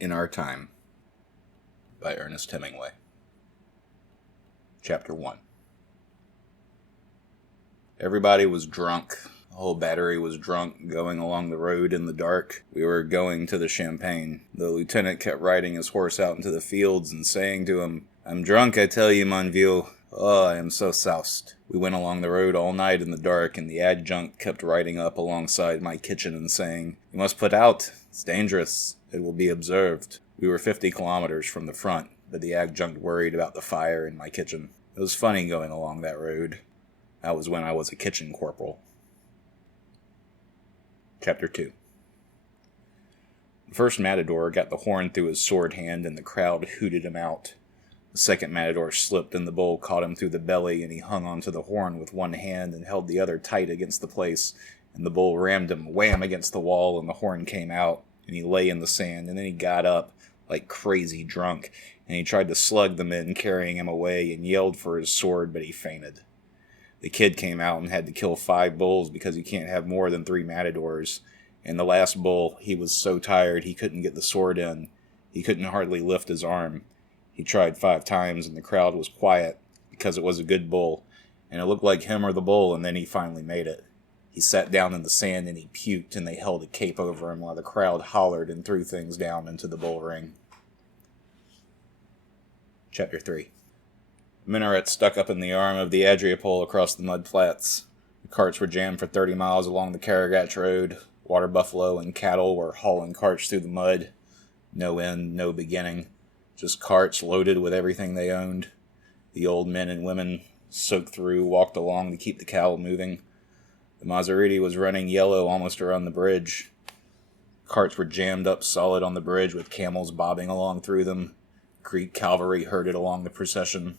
In Our Time by Ernest Hemingway. Chapter 1. Everybody was drunk. The whole battery was drunk, going along the road in the dark. We were going to the Champagne. The lieutenant kept riding his horse out into the fields and saying to him, "I'm drunk, I tell you, mon vieux. Oh, I am so soused." We went along the road all night in the dark, and the adjutant kept riding up alongside my kitchen and saying, "You must put out. It's dangerous. It will be observed." We were 50 kilometers from the front, but the adjutant worried about the fire in my kitchen. It was funny going along that road. That was when I was a kitchen corporal. Chapter 2. The first matador got the horn through his sword hand, and the crowd hooted him out. The second matador slipped, and the bull caught him through the belly, and he hung onto the horn with one hand and held the other tight against the place, and the bull rammed him wham against the wall, and the horn came out, and he lay in the sand, and then he got up, like crazy drunk, and he tried to slug the men carrying him away and yelled for his sword, but he fainted. The kid came out and had to kill 5 bulls because you can't have more than 3 matadors, and the last bull, he was so tired he couldn't get the sword in. He couldn't hardly lift his arm. He tried 5 times, and the crowd was quiet because it was a good bull, and it looked like him or the bull, and then he finally made it. He sat down in the sand and he puked, and they held a cape over him while the crowd hollered and threw things down into the bull ring. Chapter 3. A minaret stuck up in the arm of the Adriapole across the mud flats. The carts were jammed for 30 miles along the Karagach Road. Water buffalo and cattle were hauling carts through the mud. No end, no beginning. Just carts loaded with everything they owned. The old men and women, soaked through, walked along to keep the cattle moving. The Maserati was running yellow almost around the bridge. Carts were jammed up solid on the bridge with camels bobbing along through them. Greek cavalry herded along the procession.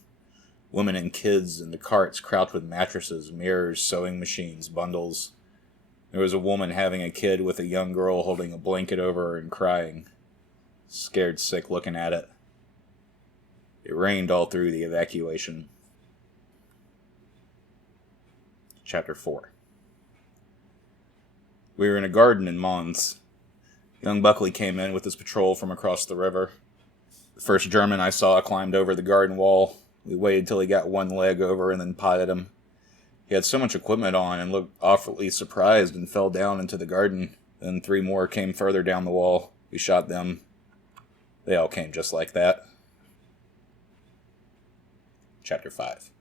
Women and kids in the carts crouched with mattresses, mirrors, sewing machines, bundles. There was a woman having a kid with a young girl holding a blanket over her and crying. Scared sick looking at it. It rained all through the evacuation. Chapter 4. We were in a garden in Mons. Young Buckley came in with his patrol from across the river. The first German I saw climbed over the garden wall. We waited till he got one leg over and then potted him. He had so much equipment on and looked awfully surprised and fell down into the garden. Then 3 more came further down the wall. We shot them. They all came just like that. Chapter 5.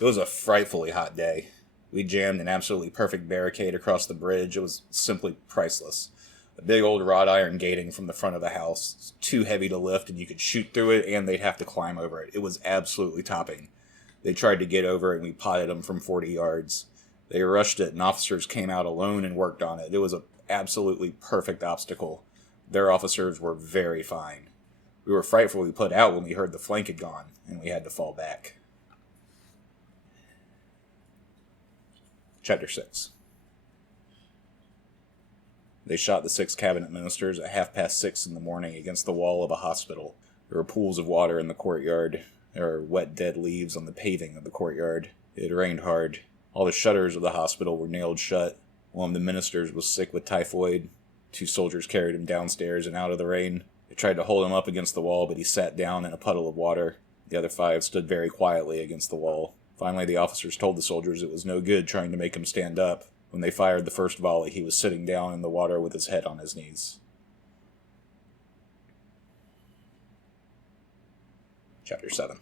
It was a frightfully hot day. We jammed an absolutely perfect barricade across the bridge. It was simply priceless. A big old wrought iron gating from the front of the house. It's too heavy to lift, and you could shoot through it, and they'd have to climb over it. It was absolutely topping. They tried to get over it, and we potted them from 40 yards. They rushed it, and officers came out alone and worked on it. It was an absolutely perfect obstacle. Their officers were very fine. We were frightfully put out when we heard the flank had gone, and we had to fall back. Chapter 6. They shot the 6 cabinet ministers at 6:30 in the morning against the wall of a hospital. There were pools of water in the courtyard. There were wet dead leaves on the paving of the courtyard. It had rained hard. All the shutters of the hospital were nailed shut. One of the ministers was sick with typhoid. 2 soldiers carried him downstairs and out of the rain. They tried to hold him up against the wall, but he sat down in a puddle of water. The other 5 stood very quietly against the wall. Finally, the officers told the soldiers it was no good trying to make him stand up. When they fired the first volley, he was sitting down in the water with his head on his knees. Chapter 7.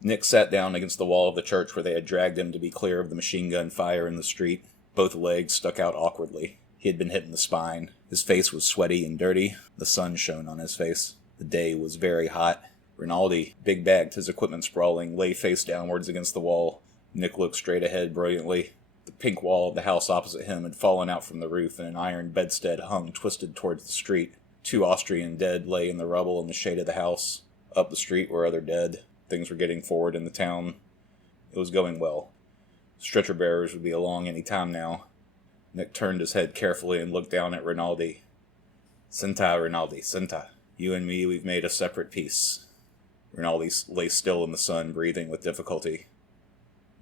Nick sat down against the wall of the church where they had dragged him to be clear of the machine gun fire in the street. Both legs stuck out awkwardly. He had been hit in the spine. His face was sweaty and dirty. The sun shone on his face. The day was very hot. Rinaldi, big-bagged, his equipment sprawling, lay face downwards against the wall. Nick looked straight ahead brilliantly. The pink wall of the house opposite him had fallen out from the roof, and an iron bedstead hung twisted towards the street. 2 Austrian dead lay in the rubble in the shade of the house. Up the street were other dead. Things were getting forward in the town. It was going well. Stretcher bearers would be along any time now. Nick turned his head carefully and looked down at Rinaldi. "Senta, Rinaldi, senta. You and me, we've made a separate peace." Rinaldi lay still in the sun, breathing with difficulty.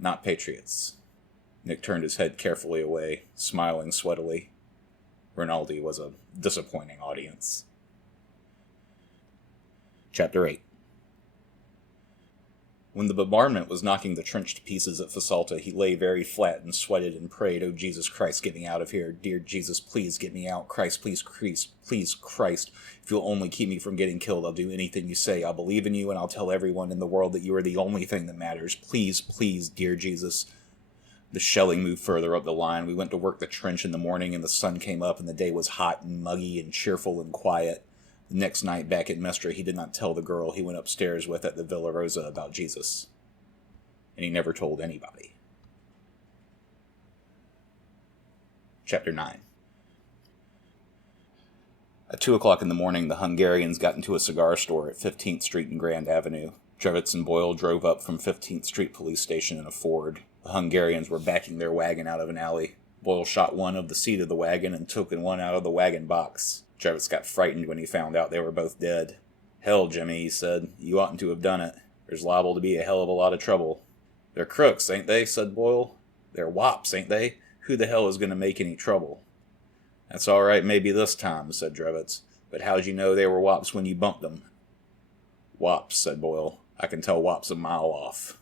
"Not patriots." Nick turned his head carefully away, smiling sweatily. Rinaldi was a disappointing audience. Chapter 8. When the bombardment was knocking the trench to pieces at Fasalta, he lay very flat and sweated and prayed, "Oh, Jesus Christ, get me out of here. Dear Jesus, please get me out. Christ, please, Christ. If you'll only keep me from getting killed, I'll do anything you say. I'll believe in you, and I'll tell everyone in the world that you are the only thing that matters. Please, dear Jesus." The shelling moved further up the line. We went to work the trench in the morning, and the sun came up, and the day was hot and muggy and cheerful and quiet. The next night, back at Mestre, he did not tell the girl he went upstairs with at the Villa Rosa about Jesus. And he never told anybody. Chapter 9. At 2 o'clock in the morning, the Hungarians got into a cigar store at 15th Street and Grand Avenue. Drevitz and Boyle drove up from 15th Street Police Station in a Ford. The Hungarians were backing their wagon out of an alley. Boyle shot one of the seat of the wagon and took one out of the wagon box. Drevitz got frightened when he found out they were both dead. "Hell, Jimmy," he said, "you oughtn't to have done it. There's liable to be a hell of a lot of trouble." "They're crooks, ain't they?" said Boyle. "They're wops, ain't they? Who the hell is going to make any trouble?" "That's all right maybe this time," said Drevitz. "But how'd you know they were wops when you bumped them?" "Wops," said Boyle. "I can tell wops a mile off."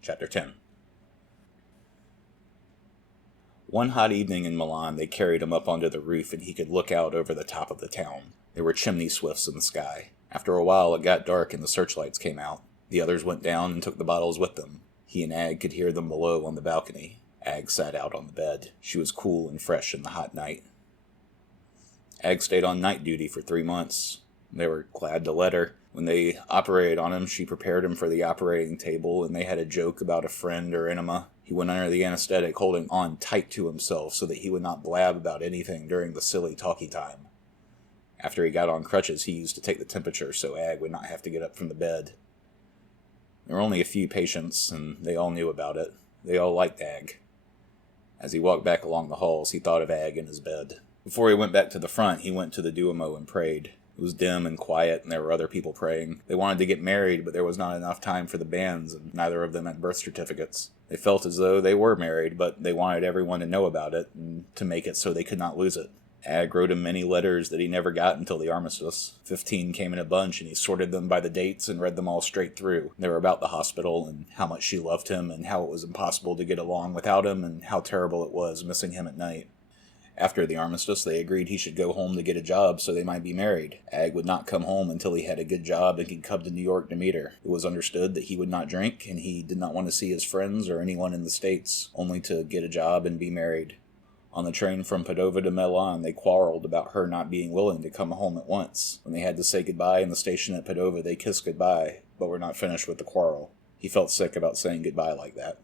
Chapter 10. One hot evening in Milan, they carried him up onto the roof and he could look out over the top of the town. There were chimney swifts in the sky. After a while, it got dark and the searchlights came out. The others went down and took the bottles with them. He and Ag could hear them below on the balcony. Ag sat out on the bed. She was cool and fresh in the hot night. Ag stayed on night duty for 3 months. They were glad to let her. When they operated on him, she prepared him for the operating table, and they had a joke about a friend or enema. He went under the anesthetic holding on tight to himself so that he would not blab about anything during the silly talkie time. After he got on crutches, he used to take the temperature so Ag would not have to get up from the bed. There were only a few patients, and they all knew about it. They all liked Ag. As he walked back along the halls, he thought of Ag in his bed. Before he went back to the front, he went to the Duomo and prayed. It was dim and quiet, and there were other people praying. They wanted to get married, but there was not enough time for the banns, and neither of them had birth certificates. They felt as though they were married, but they wanted everyone to know about it, and to make it so they could not lose it. Ag wrote him many letters that he never got until the armistice. 15 came in a bunch, and he sorted them by the dates and read them all straight through. They were about the hospital, and how much she loved him, and how it was impossible to get along without him, and how terrible it was missing him at night. After the armistice, they agreed he should go home to get a job so they might be married. Ag would not come home until he had a good job and could come to New York to meet her. It was understood that he would not drink, and he did not want to see his friends or anyone in the States, only to get a job and be married. On the train from Padova to Milan, they quarreled about her not being willing to come home at once. When they had to say goodbye in the station at Padova, they kissed goodbye, but were not finished with the quarrel. He felt sick about saying goodbye like that.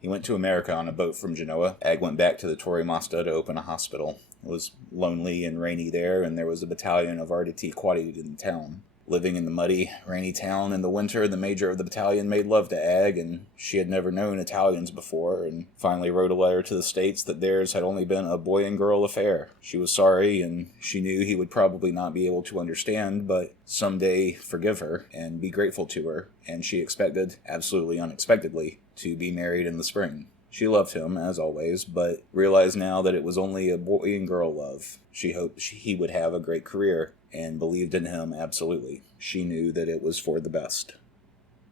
He went to America on a boat from Genoa. Ag went back to the Torre Mosta to open a hospital. It was lonely and rainy there, and there was a battalion of Arditi Quadid in town. Living in the muddy, rainy town in the winter, the major of the battalion made love to Ag, and she had never known Italians before, and finally wrote a letter to the States that theirs had only been a boy and girl affair. She was sorry, and she knew he would probably not be able to understand, but someday forgive her and be grateful to her, and she expected, absolutely unexpectedly, to be married in the spring. She loved him, as always, but realized now that it was only a boy and girl love. She hoped he would have a great career, and believed in him absolutely. She knew that it was for the best.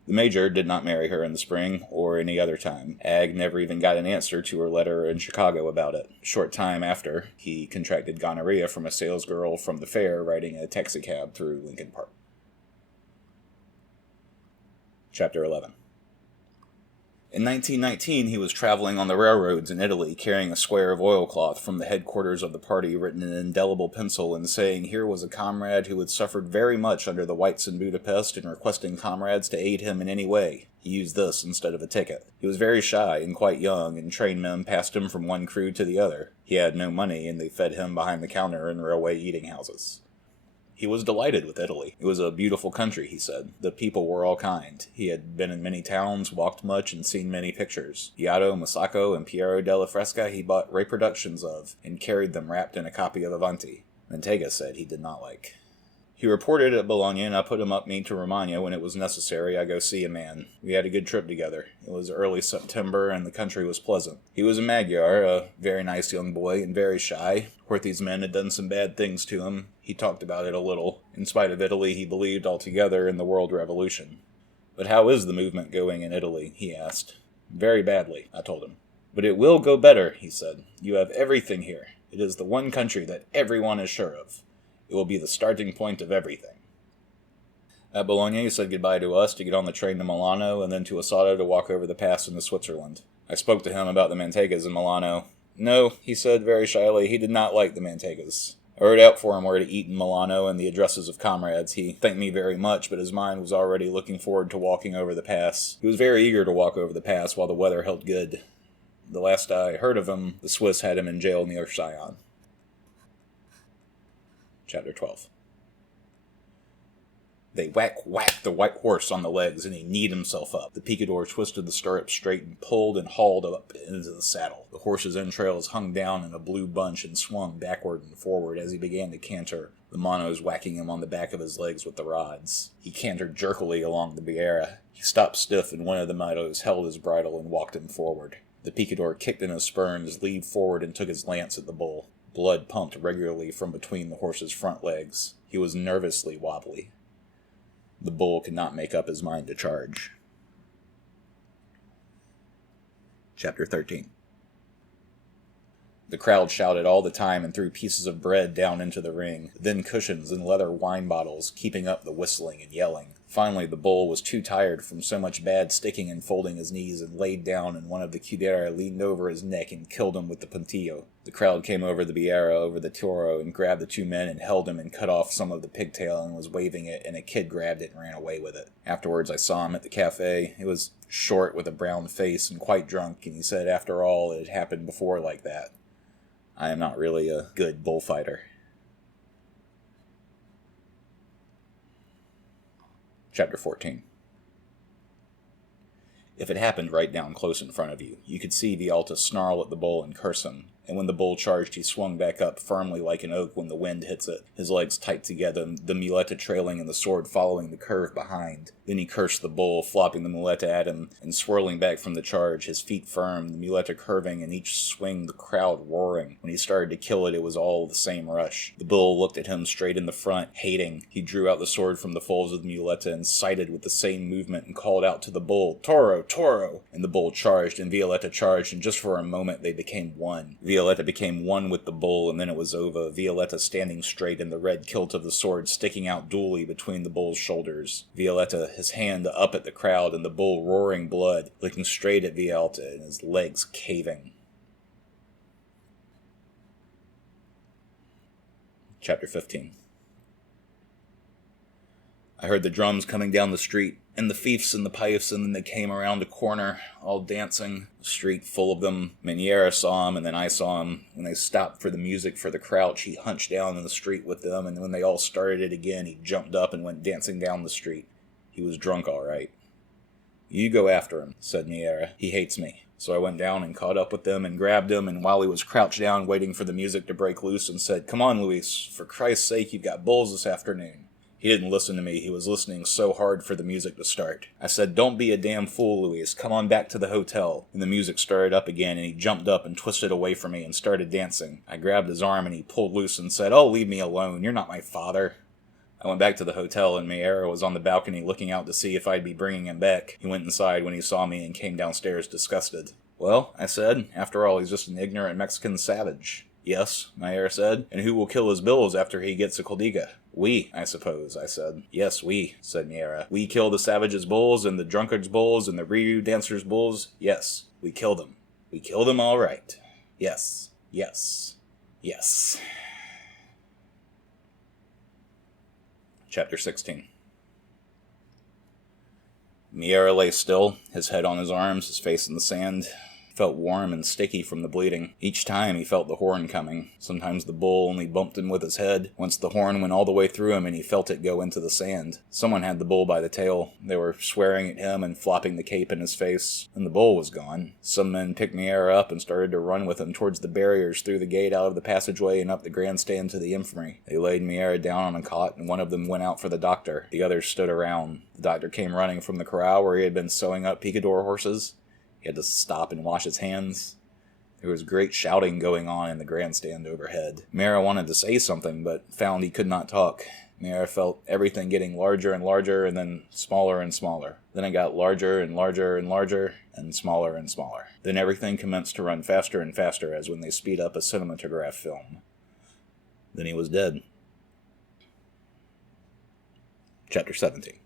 The major did not marry her in the spring, or any other time. Ag never even got an answer to her letter in Chicago about it. A short time after, he contracted gonorrhea from a salesgirl from the fair riding a taxicab through Lincoln Park. Chapter 11. In 1919, he was traveling on the railroads in Italy, carrying a square of oilcloth from the headquarters of the party written in indelible pencil and saying here was a comrade who had suffered very much under the whites in Budapest and requesting comrades to aid him in any way. He used this instead of a ticket. He was very shy and quite young, and train men passed him from one crew to the other. He had no money, and they fed him behind the counter in railway eating houses. He was delighted with Italy. It was a beautiful country, he said. The people were all kind. He had been in many towns, walked much, and seen many pictures. Giotto, Masacco, and Piero della Fresca he bought reproductions of, and carried them wrapped in a copy of Avanti. Mantega said he did not like. He reported at Bologna, and I put him up me to Romagna when it was necessary I go see a man. We had a good trip together. It was early September, and the country was pleasant. He was a Magyar, a very nice young boy, and very shy. Horthy's men had done some bad things to him. He talked about it a little. In spite of Italy, he believed altogether in the world revolution. "But how is the movement going in Italy?" he asked. "Very badly," I told him. "But it will go better," he said. "You have everything here. It is the one country that everyone is sure of. It will be the starting point of everything." At Bologna, he said goodbye to us to get on the train to Milano, and then to Assato to walk over the pass into Switzerland. I spoke to him about the Mantegas in Milano. No, he said very shyly, he did not like the Mantegas. I wrote out for him where to eat in Milano and the addresses of comrades. He thanked me very much, but his mind was already looking forward to walking over the pass. He was very eager to walk over the pass while the weather held good. The last I heard of him, the Swiss had him in jail near Sion. Chapter 12. They whacked the white horse on the legs, and he kneed himself up. The picador twisted the stirrups straight and pulled and hauled up into the saddle. The horse's entrails hung down in a blue bunch and swung backward and forward as he began to canter, the monos whacking him on the back of his legs with the rods. He cantered jerkily along the Biera. He stopped stiff, and one of the monos held his bridle and walked him forward. The picador kicked in his spurs, leaped forward, and took his lance at the bull. Blood pumped regularly from between the horse's front legs. He was nervously wobbly. The bull could not make up his mind to charge. Chapter 13. The crowd shouted all the time and threw pieces of bread down into the ring, then cushions and leather wine bottles, keeping up the whistling and yelling. Finally, the bull was too tired from so much bad sticking and folding his knees and laid down, and one of the Cudera leaned over his neck and killed him with the puntillo. The crowd came over the Biera, over the Toro, and grabbed the two men and held him and cut off some of the pigtail and was waving it, and a kid grabbed it and ran away with it. Afterwards, I saw him at the cafe. He was short with a brown face and quite drunk, and he said after all it had happened before like that. I am not really a good bullfighter. Chapter 14. If it happened right down close in front of you, you could see Vialta snarl at the bull and curse him, and when the bull charged he swung back up firmly like an oak when the wind hits it, his legs tight together, the muleta trailing and the sword following the curve behind. Then he cursed the bull, flopping the muleta at him, and swirling back from the charge, his feet firm, the muleta curving, and each swing the crowd roaring. When he started to kill it, it was all the same rush. The bull looked at him straight in the front, hating. He drew out the sword from the folds of the muleta and sighted with the same movement and called out to the bull, "Toro, Toro!" And the bull charged, and Violetta charged, and just for a moment they became one. Violetta became one with the bull, and then it was over, Violetta standing straight and the red kilt of the sword sticking out dually between the bull's shoulders. Violetta, his hand up at the crowd, and the bull roaring blood, looking straight at Violetta and his legs caving. Chapter 15. I heard the drums coming down the street, and the fiefs and the pipes, and then they came around a corner, all dancing, the street full of them. Meniera saw him, and then I saw him. When they stopped for the music for the crouch, he hunched down in the street with them, and when they all started it again, he jumped up and went dancing down the street. He was drunk all right. "You go after him," said Meniera. "He hates me." So I went down and caught up with them and grabbed him, and while he was crouched down waiting for the music to break loose, and said, "Come on, Luis, for Christ's sake, you've got bulls this afternoon." He didn't listen to me. He was listening so hard for the music to start. I said, "Don't be a damn fool, Luis. Come on back to the hotel." And the music started up again, and he jumped up and twisted away from me and started dancing. I grabbed his arm, and he pulled loose and said, "Oh, leave me alone. You're not my father." I went back to the hotel, and Meiera was on the balcony looking out to see if I'd be bringing him back. He went inside when he saw me and came downstairs disgusted. "Well," I said, "after all, he's just an ignorant Mexican savage." "Yes," Meiera said, "and who will kill his bills after he gets a Codiga?" "We, I suppose," I said. "Yes, we," said Meiera. "We kill the savage's bulls, and the drunkard's bulls, and the Ryu dancer's bulls. Yes, we kill them. We kill them all right. Yes, yes, yes." Chapter 16. Meiera lay still, his head on his arms, his face in the sand. Felt warm and sticky from the bleeding. Each time he felt the horn coming. Sometimes the bull only bumped him with his head. Once the horn went all the way through him and he felt it go into the sand. Someone had the bull by the tail. They were swearing at him and flopping the cape in his face, and the bull was gone. Some men picked Miera up and started to run with him towards the barriers, through the gate, out of the passageway, and up the grandstand to the infirmary. They laid Miera down on a cot, and one of them went out for the doctor. The others stood around. The doctor came running from the corral where he had been sewing up picador horses. He had to stop and wash his hands. There was great shouting going on in the grandstand overhead. Miera wanted to say something, but found he could not talk. Miera felt everything getting larger and larger, and then smaller and smaller. Then it got larger and larger and larger, and smaller and smaller. Then everything commenced to run faster and faster, as when they speed up a cinematograph film. Then he was dead. Chapter 17.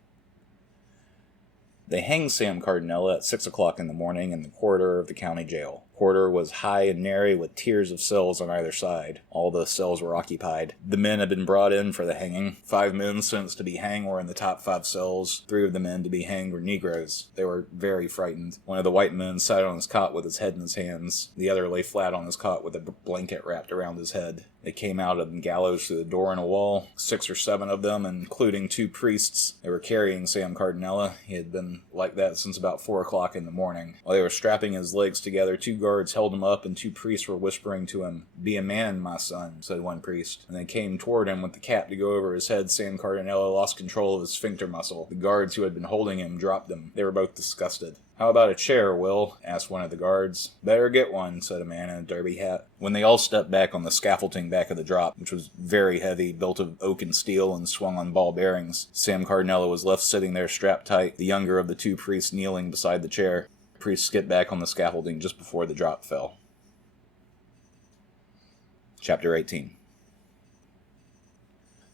They hanged Sam Cardinella at 6 o'clock in the morning in the corridor of the county jail. The corridor was high and narrow with tiers of cells on either side. All the cells were occupied. The men had been brought in for the hanging. 5 men sentenced to be hanged were in the top 5 cells. 3 of the men to be hanged were Negroes. They were very frightened. One of the white men sat on his cot with his head in his hands. The other lay flat on his cot with a blanket wrapped around his head. They came out of the gallows through the door in a wall, 6 or 7 of them, including 2 priests. They were carrying Sam Cardinella. He had been like that since about 4 o'clock in the morning. While they were strapping his legs together, 2 guards held him up, and 2 priests were whispering to him. "Be a man, my son," said one priest. And they came toward him with the cap to go over his head. Sam Cardinella lost control of his sphincter muscle. The guards who had been holding him dropped him. They were both disgusted. "How about a chair, Will?" asked one of the guards. "Better get one," said a man in a derby hat. When they all stepped back on the scaffolding back of the drop, which was very heavy, built of oak and steel and swung on ball bearings, Sam Cardinella was left sitting there strapped tight, the younger of the 2 priests kneeling beside the chair. The priest skipped back on the scaffolding just before the drop fell. Chapter 18.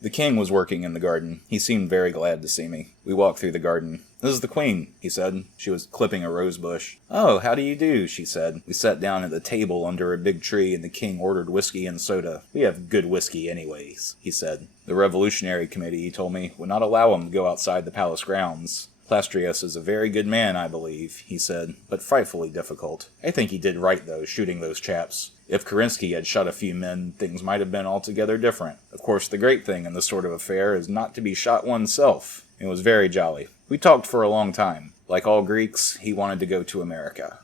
The king was working in the garden. He seemed very glad to see me. We walked through the garden. "This is the queen," he said. She was clipping a rose bush. "Oh, how do you do?" she said. We sat down at the table under a big tree, and the king ordered whiskey and soda. "We have good whiskey anyways," he said. The Revolutionary Committee, he told me, would not allow him to go outside the palace grounds. "Plastrius is a very good man, I believe," he said, "but frightfully difficult. I think he did right, though, shooting those chaps. If Kerensky had shot a few men, things might have been altogether different. Of course, the great thing in this sort of affair is not to be shot oneself." It was very jolly. We talked for a long time. Like all Greeks, he wanted to go to America.